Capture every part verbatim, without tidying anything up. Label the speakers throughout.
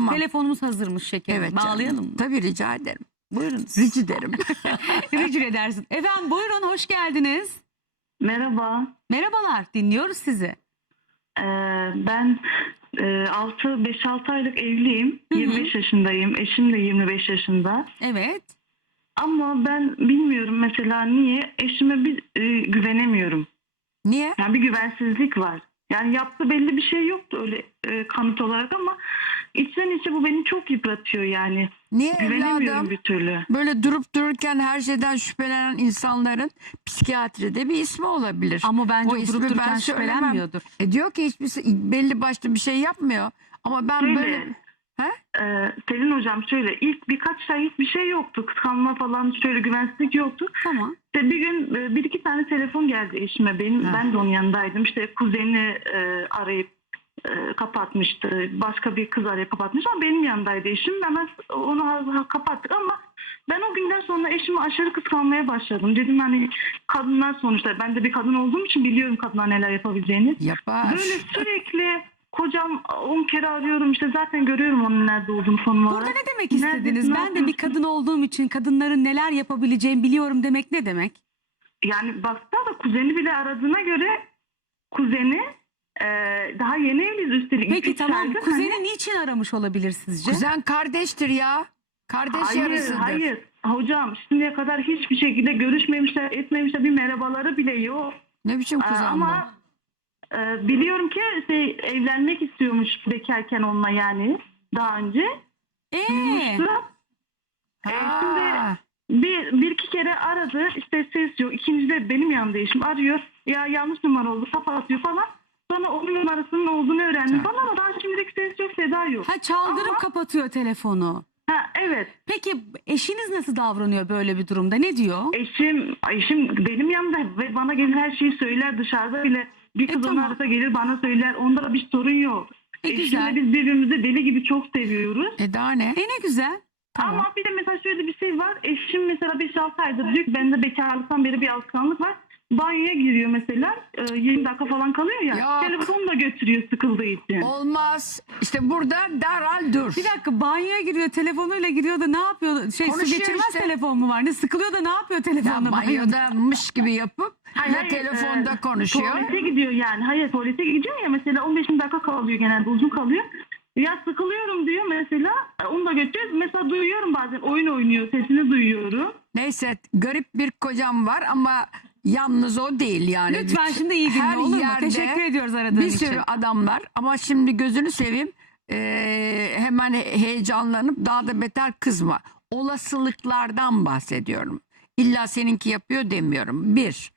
Speaker 1: Tamam.
Speaker 2: Telefonumuz hazırmış şekerim.
Speaker 1: Evet
Speaker 2: Bağlayalım
Speaker 1: canım.
Speaker 2: mı?
Speaker 1: Tabii rica ederim.
Speaker 2: Buyurunuz.
Speaker 1: Rica ederim.
Speaker 2: Rica edersin. Efendim buyurun, hoş geldiniz.
Speaker 3: Merhaba.
Speaker 2: Merhabalar, dinliyoruz sizi.
Speaker 3: Ee, ben e, altı beş altı aylık evliyim.
Speaker 2: Hı hı.
Speaker 3: yirmi beş yaşındayım. Eşim de yirmi beş yaşında.
Speaker 2: Evet.
Speaker 3: Ama ben bilmiyorum mesela niye eşime bir e, güvenemiyorum.
Speaker 1: Niye?
Speaker 3: Yani bir güvensizlik var. Yani yaptığı belli bir şey yoktu öyle e, kanıt olarak ama içten içe bu beni çok yıpratıyor yani.
Speaker 1: Niye
Speaker 3: Güvenemiyorum
Speaker 1: evladım?
Speaker 3: bir türlü.
Speaker 1: Böyle durup dururken her şeyden şüphelenen insanların psikiyatride bir ismi olabilir.
Speaker 2: Ama bence
Speaker 1: O
Speaker 2: o
Speaker 1: ismi
Speaker 2: durup
Speaker 1: ben
Speaker 2: dururken
Speaker 1: söylemem.
Speaker 2: şüphelenmiyordur.
Speaker 1: E diyor ki hiçbir şey- belli başlı bir şey yapmıyor. Ama ben
Speaker 3: Şöyle,
Speaker 1: böyle... He?
Speaker 3: e, Selin hocam şöyle ilk birkaç ay hiçbir şey yoktu. Kıskanma falan şöyle güvensizlik yoktu.
Speaker 2: Tamam.
Speaker 3: İşte bir gün e, bir iki tane telefon geldi eşime benim.
Speaker 1: Ha.
Speaker 3: Ben de onun yanındaydım. İşte kuzeni e, arayıp e, kapatmıştı. Başka bir kız arayıp kapatmış ama benim yanındaydı eşim. Hemen onu ha- ha- kapattık ama ben o günden sonra eşimi aşırı kıskanmaya başladım. Dedim hani kadınlar sonuçta ben de bir kadın olduğum için biliyorum kadınlar neler yapabileceğini.
Speaker 1: Yapar.
Speaker 3: Böyle sürekli kocam on kere arıyorum işte zaten görüyorum onun nerede olduğunu konum olarak.
Speaker 2: Burada ne demek
Speaker 3: Neredesin,
Speaker 2: istediniz?
Speaker 3: ne
Speaker 2: Ben de bir
Speaker 3: yapıyorsun?
Speaker 2: kadın olduğum için kadınların neler yapabileceğini biliyorum demek ne demek?
Speaker 3: Yani baksana da kuzeni bile aradığına göre kuzeni e, daha yeni evliyiz üstelik.
Speaker 2: Peki
Speaker 3: üç
Speaker 2: tamam,
Speaker 3: aydır.
Speaker 2: kuzeni
Speaker 3: Hani-
Speaker 2: niçin aramış olabilir sizce?
Speaker 1: Kuzen kardeştir ya. Kardeş
Speaker 3: hayır
Speaker 1: yarısıdır.
Speaker 3: hayır hocam şimdiye kadar hiçbir şekilde görüşmemişler etmemişler bir merhabaları bile yok.
Speaker 1: Ne biçim
Speaker 3: Ee,
Speaker 1: kuzen
Speaker 3: ama e, biliyorum ki şey, evlenmek istiyormuş bekarken onunla yani daha önce.
Speaker 2: Ee,
Speaker 3: Bulmuştu.
Speaker 1: bu?
Speaker 3: Ee,
Speaker 1: Ha.
Speaker 3: Bir, bir iki kere aradı işte ses yok. İkincide benim yanımda eşim arıyor. Ya yanlış numara oldu kapatıyor falan. Sonra onun numarasının olduğunu öğrendim
Speaker 1: Ha.
Speaker 3: falan ama daha şimdilik ses yok seda yok.
Speaker 2: ha çaldırıp
Speaker 3: Ama-
Speaker 2: kapatıyor telefonu.
Speaker 3: Ha evet.
Speaker 2: Peki eşiniz nasıl davranıyor böyle bir durumda? Ne diyor?
Speaker 3: Eşim, eşim benim yanımda ve bana gelir her şeyi söyler dışarıda bile. Bir
Speaker 2: E,
Speaker 3: kız onu
Speaker 2: tamam.
Speaker 3: arasa gelir bana söyler. Onda bir sorun yok.
Speaker 2: E,
Speaker 3: Eşimle
Speaker 2: güzel.
Speaker 3: biz birbirimizi deli gibi çok seviyoruz.
Speaker 1: E daha ne?
Speaker 2: E ne güzel. Tamam.
Speaker 3: Ama bir de mesela şöyle bir şey var. Eşim mesela beş altı aydır diyor ki bende bekarlıktan beri bir alışkanlık var. Banyoya giriyor mesela. e, yirmi dakika falan kalıyor ya.
Speaker 1: Yok.
Speaker 3: Telefonu da götürüyor sıkıldığı için.
Speaker 1: Olmaz. İşte burada derhal dur.
Speaker 2: Bir dakika, banyoya giriyor, telefonuyla giriyor da ne yapıyor? Şey, su
Speaker 1: Konuşuyor
Speaker 2: geçirmez
Speaker 1: işte.
Speaker 2: telefon mu var? Ne sıkılıyor da ne yapıyor telefonla
Speaker 1: Ya
Speaker 2: banyoda?
Speaker 1: banyoda mış gibi yapıp
Speaker 3: Hayır,
Speaker 1: ya
Speaker 3: hayır,
Speaker 1: telefonda
Speaker 3: e,
Speaker 1: konuşuyor.
Speaker 3: Tuvalete gidiyor yani. Hayır tuvalete gidiyor ya mesela on beş dakika kalıyor genelde uzun kalıyor. Ya sıkılıyorum diyor mesela. e, Onu da götürüyor. Mesela duyuyorum bazen oyun oynuyor. Sesini duyuyorum.
Speaker 1: Neyse garip bir kocam var ama yalnız o değil yani.
Speaker 2: Lütfen şimdi iyi dinle,
Speaker 1: Her
Speaker 2: olur mu?
Speaker 1: yerde
Speaker 2: Teşekkür ediyoruz aradığın
Speaker 1: bir
Speaker 2: için.
Speaker 1: sürü adamlar ama şimdi gözünü seveyim eee, hemen he- heyecanlanıp daha da beter kızma. Olasılıklardan bahsediyorum. İlla seninki yapıyor demiyorum. Bir,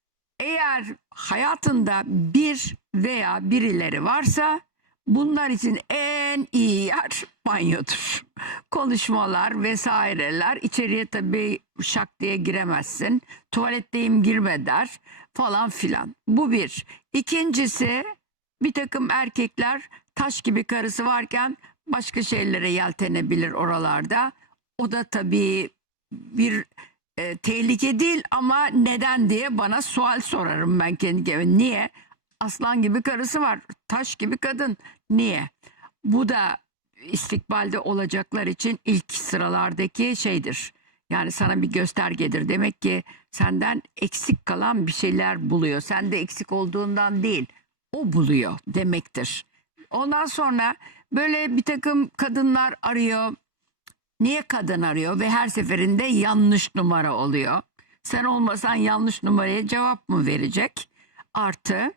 Speaker 1: eğer hayatında bir veya birileri varsa bunlar için en iyi yer banyodur. Konuşmalar vesaireler, içeriye tabii şak diye giremezsin. Tuvaletteyim girme der falan filan. Bu bir. İkincisi, bir takım erkekler taş gibi karısı varken başka şeylere yeltenebilir oralarda. O da tabii bir e, tehlike değil ama neden diye bana sual sorarım ben kendi kendime. Niye? Aslan gibi karısı var, taş gibi kadın. Niye? Bu da istikbalde olacaklar için ilk sıralardaki şeydir. Yani sana bir göstergedir. Demek ki senden eksik kalan bir şeyler buluyor. Sende eksik olduğundan değil, o buluyor demektir. Ondan sonra böyle bir takım kadınlar arıyor. Niye kadın arıyor ve her seferinde yanlış numara oluyor? Sen olmasan yanlış numaraya cevap mı verecek? Artı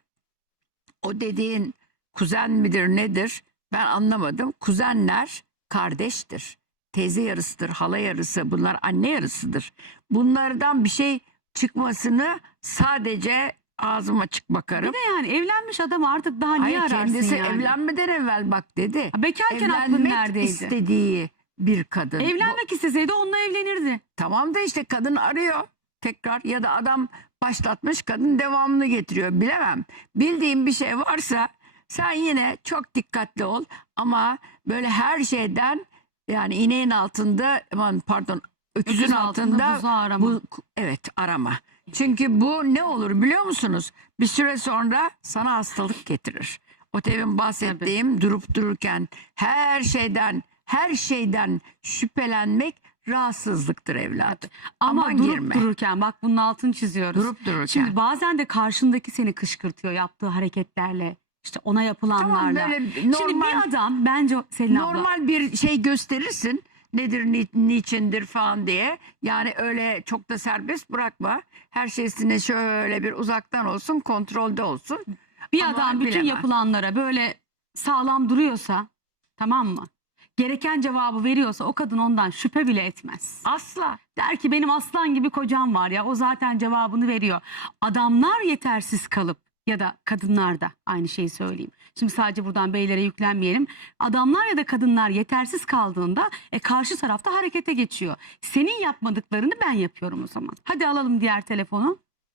Speaker 1: o dediğin kuzen midir nedir? Ben anlamadım. Kuzenler kardeştir. Teyze yarısıdır, hala yarısı, bunlar anne yarısıdır. Bunlardan bir şey çıkmasını sadece ağzım açık bakarım.
Speaker 2: Bir de yani evlenmiş adam artık daha niye
Speaker 1: Hayır,
Speaker 2: ararsın
Speaker 1: kendisi
Speaker 2: yani?
Speaker 1: evlenmeden evvel bak dedi.
Speaker 2: Ha, bekarken aklın
Speaker 1: Evlenmek
Speaker 2: neredeydi?
Speaker 1: istediği bir kadın. Bu-
Speaker 2: Evlenmek isteseydi onunla evlenirdi.
Speaker 1: Tamam da işte kadın arıyor tekrar ya da adam başlatmış kadın devamını getiriyor bilemem. Bildiğin bir şey varsa sen yine çok dikkatli ol ama böyle her şeyden yani ineğin altında aman pardon öküzün
Speaker 2: Öküz altında
Speaker 1: altında,
Speaker 2: buzağı arama.
Speaker 1: bu evet arama. Çünkü bu ne olur biliyor musunuz? Bir süre sonra sana hastalık getirir. O temin bahsettiğim durup dururken her şeyden her şeyden şüphelenmek rahatsızlıktır evladım.
Speaker 2: Ama
Speaker 1: Aman
Speaker 2: durup
Speaker 1: girme.
Speaker 2: dururken bak bunun altını çiziyoruz.
Speaker 1: Durup dururken.
Speaker 2: Şimdi bazen de karşındaki seni kışkırtıyor yaptığı hareketlerle. İşte ona yapılanlarla.
Speaker 1: Tamam, böyle
Speaker 2: Şimdi
Speaker 1: normal-
Speaker 2: bir adam bence Selin abla.
Speaker 1: Normal bir şey gösterirsin. Nedir, ni, niçindir falan diye. Yani öyle çok da serbest bırakma. Her şeysine şöyle bir uzaktan olsun, kontrolde olsun.
Speaker 2: Bir
Speaker 1: Ama
Speaker 2: adam bütün
Speaker 1: bilemem.
Speaker 2: yapılanlara böyle sağlam duruyorsa, tamam mı? Gereken cevabı veriyorsa o kadın ondan şüphe bile etmez.
Speaker 1: Asla.
Speaker 2: Der ki benim aslan gibi kocam var ya, o zaten cevabını veriyor. Adamlar yetersiz kalıp ya da kadınlar da aynı şeyi söyleyeyim. Şimdi sadece buradan beylere yüklenmeyelim. Adamlar ya da kadınlar yetersiz kaldığında e, karşı tarafta harekete geçiyor. Senin yapmadıklarını ben yapıyorum o zaman. Hadi alalım diğer telefonu.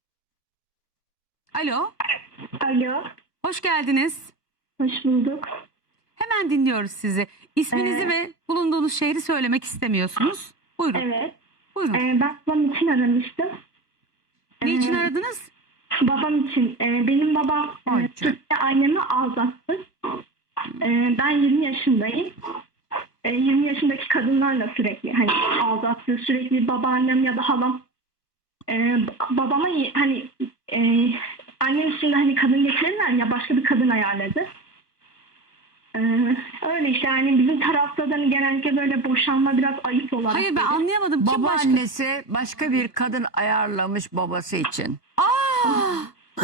Speaker 2: Alo,
Speaker 3: Alo,
Speaker 2: hoş geldiniz.
Speaker 3: hoş bulduk.
Speaker 2: Hemen dinliyoruz sizi. İsminizi
Speaker 3: Ee,
Speaker 2: ve bulunduğunuz şehri söylemek istemiyorsunuz. Buyurun,
Speaker 3: Evet,
Speaker 2: buyurun.
Speaker 3: e, ben babam için aramıştım.
Speaker 2: Ne için
Speaker 3: Ee,
Speaker 2: aradınız?
Speaker 3: Babam için. E, benim babam e,
Speaker 1: Ay canım.
Speaker 3: Türkçe annemi aldattı. E, ben yirmi yaşındayım. E, yirmi yaşındaki kadınlarla sürekli hani aldattı. Sürekli babaannem ya da halam e, babama y- hani e, annem üstünde hani kadın getirirler ya, başka bir kadın ayarladı. E, öyle işte, yani bizim tarafta da genellikle böyle boşanma biraz ayıp olarak.
Speaker 2: Hayır, ben
Speaker 3: görülür.
Speaker 2: anlayamadım. Kim başka?
Speaker 1: Babaannesi başka bir kadın ayarlamış babası için.
Speaker 2: Aa!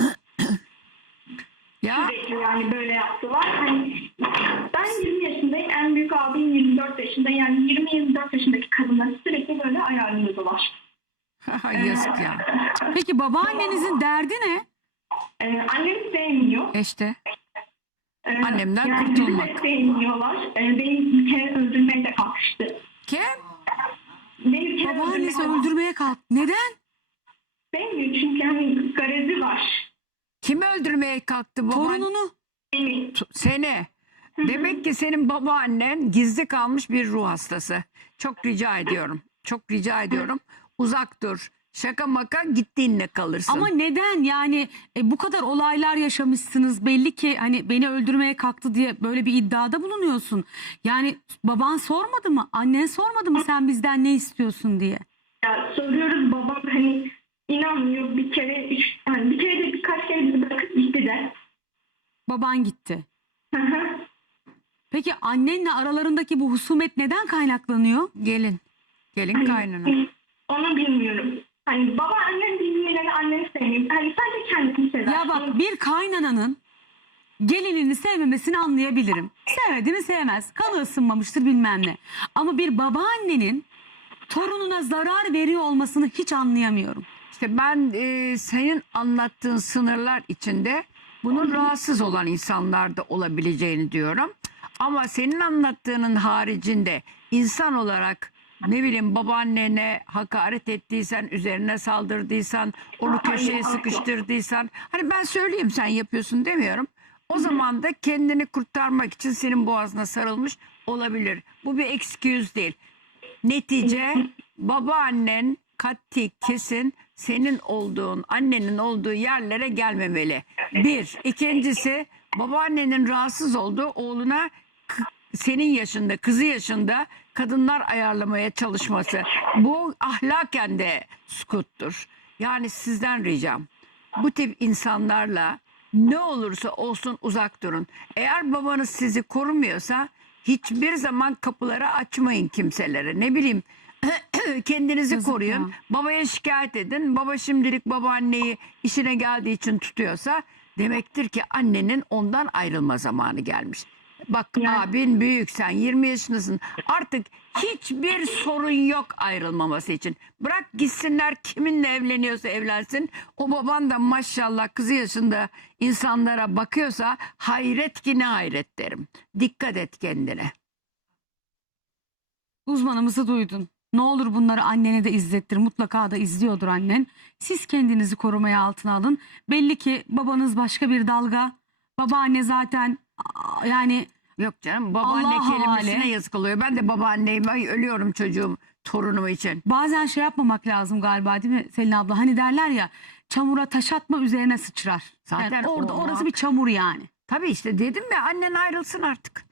Speaker 1: Ya
Speaker 3: Sürekli yani böyle yaptılar. Hani ben yirmi yaşındayım. En büyük abim yirmi dört yaşında. Yani yirmi yirmi dört yaşındaki kadınlar sürekli böyle ayarlıyordular.
Speaker 1: yazık ya.
Speaker 2: Peki babaannenizin derdi ne?
Speaker 3: Ee, annemi sevmiyor.
Speaker 1: İşte
Speaker 3: Ee,
Speaker 1: Annemden
Speaker 3: yani
Speaker 1: kurtulmak.
Speaker 3: bizi de sevmiyorlar. Ee, beni bir kere öldürmeye de kalkıştı.
Speaker 1: kim?
Speaker 3: Beni bir kere
Speaker 2: Babaannesi
Speaker 3: öldürmeye
Speaker 2: öldürmeye kalk. Neden?
Speaker 3: sevmiyor çünkü hani garezi var.
Speaker 1: Kimi öldürmeye kalktı baban?
Speaker 2: Torununu.
Speaker 3: Beni.
Speaker 1: Seni. Demek ki senin babaannen gizli kalmış bir ruh hastası. Çok rica ediyorum. Çok rica ediyorum. Uzak dur. Şaka maka gittiğinle kalırsın.
Speaker 2: Ama neden yani e, bu kadar olaylar yaşamışsınız, belli ki hani beni öldürmeye kalktı diye böyle bir iddiada bulunuyorsun. Yani baban sormadı mı, annen sormadı mı sen bizden ne istiyorsun diye?
Speaker 3: Ya soruyoruz, babam hani inanmıyor. Bir kere üç, yani bir kere de birkaç kere bizi bırakıp gitti de.
Speaker 2: Baban gitti.
Speaker 3: Hı hı.
Speaker 2: Peki annenle aralarındaki bu husumet neden kaynaklanıyor?
Speaker 1: Gelin. Gelin
Speaker 3: Hani,
Speaker 1: kaynana.
Speaker 3: onu bilmiyorum. Hani baba annem birbirlerini, annemi sevmiyor. Hani sadece kendisini sever.
Speaker 2: Ya bak, bir kaynananın gelinini sevmemesini anlayabilirim. Sevmedi mi sevmez. Kanı ısınmamıştır bilmem ne. Ama bir babaannenin torununa zarar veriyor olmasını hiç anlayamıyorum.
Speaker 1: İşte ben e, senin anlattığın sınırlar içinde bunun rahatsız olan insanlar da olabileceğini diyorum. Ama senin anlattığının haricinde insan olarak ne bileyim babaannene hakaret ettiysen, üzerine saldırdıysan, onu köşeye sıkıştırdıysan, hani ben söyleyeyim sen yapıyorsun demiyorum. O zaman da kendini kurtarmak için senin boğazına sarılmış olabilir. Bu bir excuse değil. Netice babaannen kati kesin senin olduğun, annenin olduğu yerlere gelmemeli. Bir. İkincisi, babaannenin rahatsız olduğu oğluna k- senin yaşında, kızı yaşında kadınlar ayarlamaya çalışması. Bu ahlaken de sukuttur. Yani sizden ricam, bu tip insanlarla ne olursa olsun uzak durun. Eğer babanız sizi korumuyorsa hiçbir zaman kapıları açmayın kimselere. Ne bileyim, kendinizi
Speaker 2: Yazık
Speaker 1: koruyun.
Speaker 2: ya.
Speaker 1: Babaya şikayet edin. Baba şimdilik babaanneyi işine geldiği için tutuyorsa demektir ki annenin ondan ayrılma zamanı gelmiş. Bak
Speaker 3: Yani-
Speaker 1: abin büyük, sen yirmi yaşındasın. Artık hiçbir sorun yok ayrılmaması için. Bırak gitsinler, kiminle evleniyorsa evlensin. O baban da maşallah kızı yaşında insanlara bakıyorsa hayret ki ne hayret derim. Dikkat et kendine.
Speaker 2: Uzmanımızı duydun. Ne olur bunları annene de izlettir. Mutlaka da izliyordur annen. Siz kendinizi korumaya altına alın. Belli ki babanız başka bir dalga. Babaanne zaten aa, yani
Speaker 1: Yok canım, babaanne
Speaker 2: Allah
Speaker 1: kelimesine
Speaker 2: havale.
Speaker 1: yazık oluyor. Ben de babaanneyim, ay ölüyorum çocuğum, torunum için.
Speaker 2: bazen şey yapmamak lazım galiba, değil mi Selin abla? Hani derler ya, çamura taş atma üzerine sıçrar.
Speaker 1: Zaten
Speaker 2: Yani orada
Speaker 1: o-
Speaker 2: orası bir çamur yani.
Speaker 1: Tabii işte dedim ya, annen ayrılsın artık.